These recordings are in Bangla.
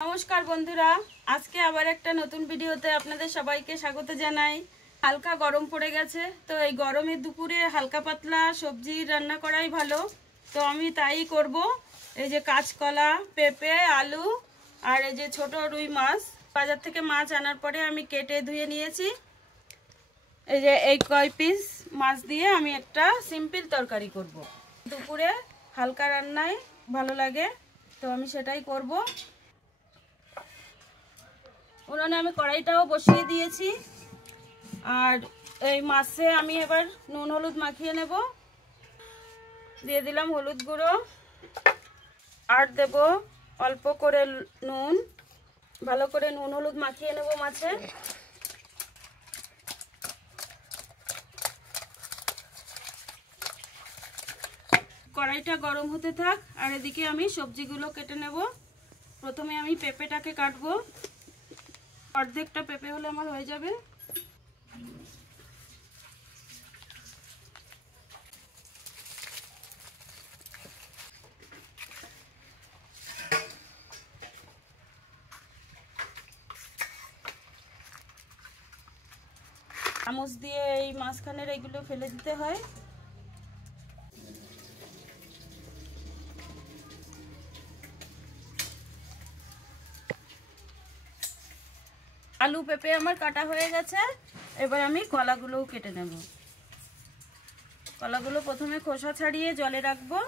নমস্কার বন্ধুরা, আজকে আবার একটা নতুন ভিডিওতে আপনাদের সবাইকে স্বাগত জানাই। হালকা গরম পড়ে গেছে, তো এই গরমের দুপুরে হালকা পাতলা সবজি রান্না করাই ভালো। তো আমি তাই করব। এই যে কাঁচকলা, পেঁপে, আলু আর এই যে ছোট রুই মাছ, বাজার থেকে মাছ আনার পরে আমি কেটে ধুয়ে নিয়েছি। এই যে এই কয় পিস মাছ দিয়ে আমি একটা সিম্পল তরকারি করব। দুপুরে হালকা রান্নায় ভালো লাগে, তো আমি সেটাই করব। উনুনে আমি কড়াইটাও বসিয়ে দিয়েছি, আর এই মাছে আমি এবার নুন হলুদ মাখিয়ে নেব। দিয়ে দিলাম হলুদ গুঁড়ো, আর দেব অল্প করে নুন। ভালো করে নুন হলুদ মাখিয়ে নেব মাছে। কড়াইটা গরম হতে থাক, আর এদিকে আমি সবজিগুলো কেটে নেব। প্রথমে আমি পেঁপেটাকে কাটবো। অর্ধেকটা পেঁপে হলে আমার হয়ে যাবে। চামচ দিয়ে এই মাঝখানের এইগুলো ফেলে দিতে হয়। আলু পেঁপে আমার কাটা হয়ে গেছে, এবার আমি কলাগুলোও কেটে নেব। কলাগুলো প্রথমে খোসা ছাড়িয়ে জলে রাখবো।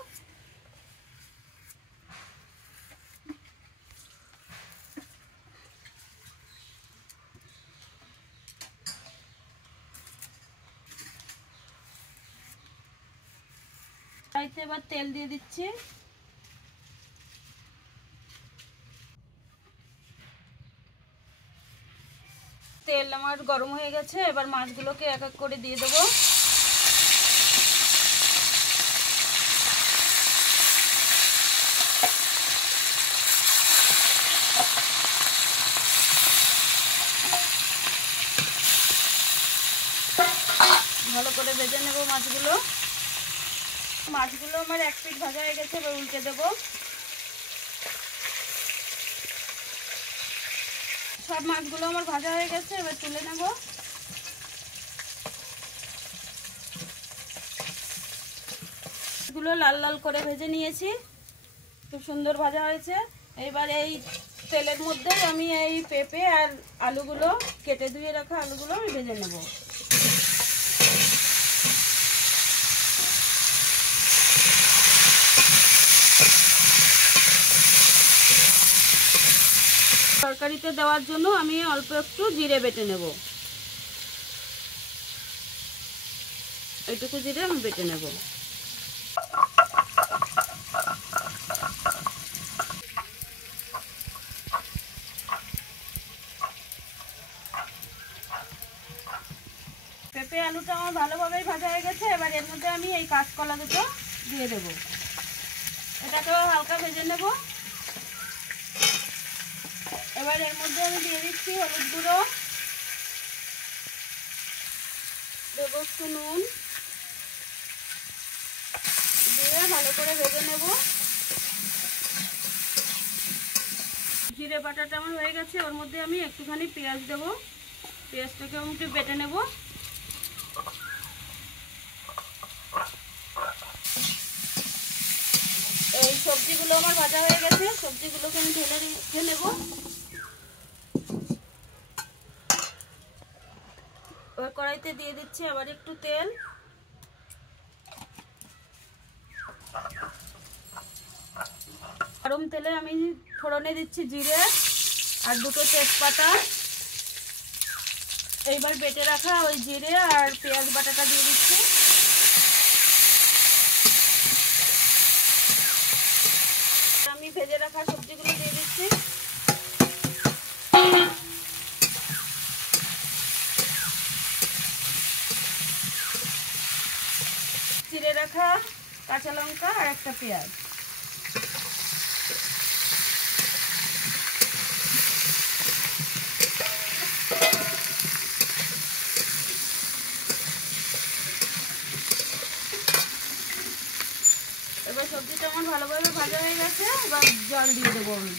কড়াইতে এবার তেল দিয়ে দিচ্ছি। তেল আমার গরম হয়ে গেছে, এবার মাছগুলোকে এক এক করে দিয়ে দেবো। ভালো করে ভেজে নেব মাছগুলো। মাছগুলো আমার এক পিঠ ভাজা হয়ে গেছে, এবার উল্টে দেবো। সব মাছগুলো আমার ভাজা হয়ে গেছে, এবার তুলে নেব। মাছগুলো লাল লাল করে ভেজে নিয়েছি, খুব সুন্দর ভাজা হয়েছে। এবার এই তেলের মধ্যে আমি এই পেঁপে আর আলুগুলো, কেটে ধুয়ে রাখা আলুগুলো আমি ভেজে নেব। তরকারিতে দেওয়ার জন্য আমি অল্প একটু জিরে বেটে নেব। এইটুকু জিরে আমি বেটে নেব। পেঁপে আলুটা আমার ভালোভাবেই ভাজা হয়ে গেছে, এবার এর মধ্যে আমি এই কাঁচকলা দুটো দিয়ে দেব। এটাকেও হালকা ভেজে নেব। এবার এর মধ্যে আমি দিয়ে দিচ্ছি হলুদ গুঁড়ো, দেবো একটু নুন, দিয়ে ভালো করে ভেজে নেব। জিরে বাটাটা আমার হয়ে গেছে, ওর মধ্যে আমি একটুখানি পেঁয়াজ দেবো। পেঁয়াজটাকে আমি একটু বেটে নেব। এই সবজিগুলো আমার ভাজা হয়ে গেছে, সবজিগুলোকে আমি ঢেলে নেব। এবার কড়াইতে দিয়ে দিচ্ছি আবার একটু তেল। গরম তেলে আমি ফোড়নে দিচ্ছি জিরে আর দুটো তেজপাতা। এইবার বেটে রাখা ওই জিরে আর পেঁয়াজ বাটাটা দিয়ে দিচ্ছি। আমি ভেজে রাখা সবজিগুলো দিয়ে দিচ্ছি। চিড়ে রাখা কাঁচা লঙ্কা আর একটা পেঁয়াজ। এবার সবজিটা আমার ভালোভাবে ভাজা হয়ে গেছে, এবার জল দিয়ে দেবো আমি।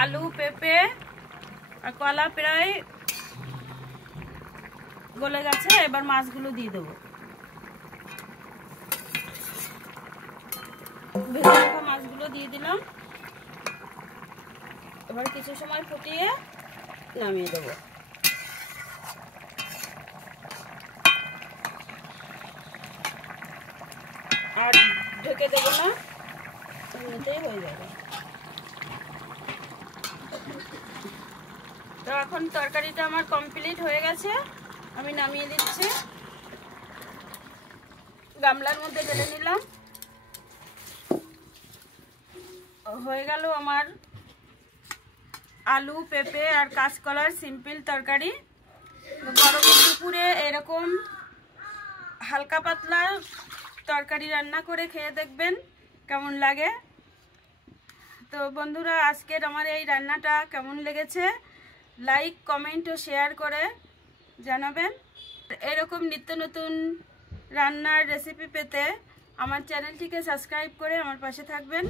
আলু পেঁপে আর কলা প্রায় গলে গেছে। এবার মাছগুলো দিয়ে দেবো। ভেজে রাখা মাছগুলো দিয়ে দিলাম। এবার কিছু সময় ফুটিয়ে নামিয়ে দেবো। আর ঢেকে দেবো না, এমনিতেই হয়ে যাবে। তো এখন তরকারিটা আমার কমপ্লিট হয়ে গেছে, আমি নামিয়ে দিচ্ছি। গামলার মধ্যে ঢেলে নিলাম। হয়ে গেল আমার আলু পেঁপে আর কাঁচকলার সিম্পল তরকারি। গরমের দুপুরে এরকম হালকা পাতলা তরকারি রান্না করে খেয়ে দেখবেন কেমন লাগে। তো বন্ধুরা, আজকের আমার এই রান্নাটা কেমন লেগেছে লাইক কমেন্ট ও শেয়ার করে জানাবেন। এরকম নিত্য নতুন রান্নার রেসিপি পেতে আমার চ্যানেলটিকে সাবস্ক্রাইব করে আমার পাশে থাকবেন।